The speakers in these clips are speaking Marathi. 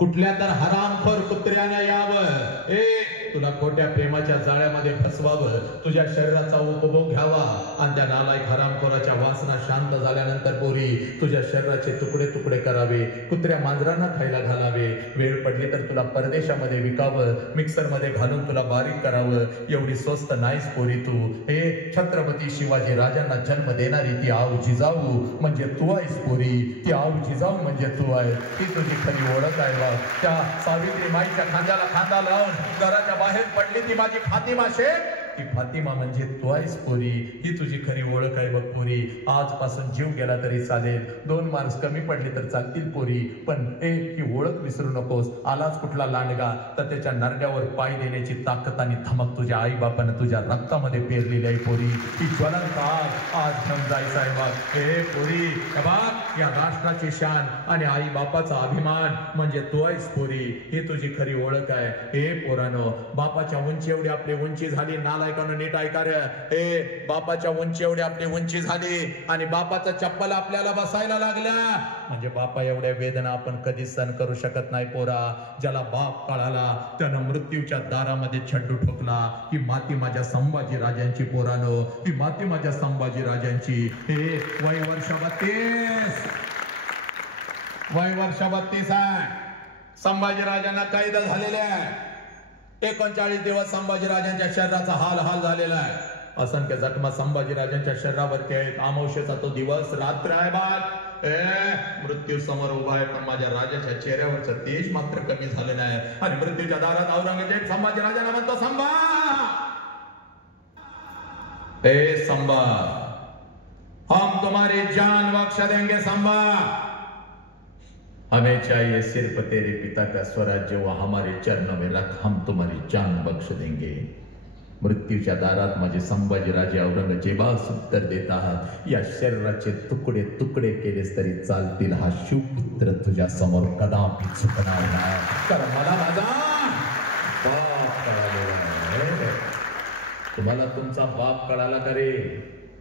कुठल्या तर हरामखोर कुत्र्याने यावं, तुला खोट्या प्रेमाच्या जाळ्यामध्ये फसवावं, तुझ्या शरीराचा उपभोग घ्यावा आणि त्या नालायक हरामखोराच्या वासना शांत झाल्यानंतर पोरी तुझ्या शरीराचे तुकडे तुकडे करावे, कुत्र्या मांजरांना खायला घालावे, वेळ पडली तर तुला परदेशामध्ये विकावं, मिक्सर मध्ये घालून तुला बारीक करावं. एवढी स्वस्त नाहीस पोरी तू. छत्रपती शिवाजी राजांना जन्म देणारी ती आऊ जिजाऊ म्हणजे तू आहेस पोरी. ती आऊ जिजाऊ म्हणजे तू आहे. ती तुझी खरी ओळख आहे. त्या सावित्री माईच्या खांद्याला खांदा लावून घराच्या बाहेर पडली ती माझी फातिमा शेख. ती फातिमा म्हणजे तू आहेस पोरी. ही तुझी खरी ओळख आहे बघ पोरी. आजपासून जीव गेला तरी चालेल, 2 मार्क्स कमी पडले तर चालतील पोरी, पण ही ओळख विसरू नकोस. आलाच कुठला लांडगा तर त्याच्या नरड्यावर पाय देण्याची ताकद आणि धमक तुझ्या आई बापानं तुझ्या रक्तामध्ये पेरलेली आहे पोरी. ही ज्वलंत आग आज घेऊन जायचं आहे बघ. पोरी बघ, या राष्ट्राची शान आणि आई बापाचा अभिमान म्हणजे तू आहेस पोरी. ही तुझी खरी ओळख आहे. पोरानो, बापाच्या उंची एवढी आपली उंची झाली, नालायकानं नीट ऐका रे. बापाच्या उंची एवढी आपली उंची झाली आणि बापाचा चप्पल आपल्याला बसायला लागल्या म्हणजे बापा एवढ्या वेदना आपण कधीच सहन करू शकत नाही पोरा. ज्याला बाप कळाला त्यानं मृत्यूच्या दारामध्ये छड्डू ठोकला. ही माती माझ्या संभाजी राजांची पोरानो, ही माती माझ्या संभाजी राजांची. वय वर्ष 32, वय वर्ष 32 आहे. संभाजी राजांना कैद झालेले आहे. 39 दिवस संभाजी राजांच्या शरीराचा हाल झालेला आहे. असंख्य जखमा संभाजी राजांच्या शरीरावरती आहेत. अमावस्येचा तो दिवस, रात्र आहे बाळ. मृत्यू समोर उभा आहे, पण माझ्या राजाच्या चेहऱ्यावरचं तेज मात्र कमी झालं नाही. आणि मृत्यूच्या दारात औरंगजेब संभाजी राजांना म्हणतो, संभा, संभा, हम तुम्हारी जान बख्श देंगे संभा. हमें चाहिए सिर्फ तेरे पिता का स्वराज्य, वो हमारे चरणों में रख, हम तुम्हारी जान बख्श देंगे. मृत्यूच्या दारात माझे संभाजी राजे औरंगजेबास उत्तर देत आहात, या शरीराचे तुकडे तुकडे केलेस तरी चालतील, हा शिवपुत्र तुझ्या समोर कदापि चुकणार नाही. कारण मला माझा बाप कळालेला आहे. तुम्हाला तुमचा बाप कळाला का रे?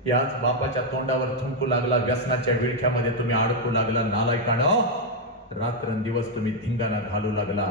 याच बापाच्या तोंडावर थुंकू लागला, व्यसनाच्या विळख्यामध्ये तुम्ही अडकू लागला नालायकानं. रात्रंदिवस तुम्ही धिंगाणा घालू लागला.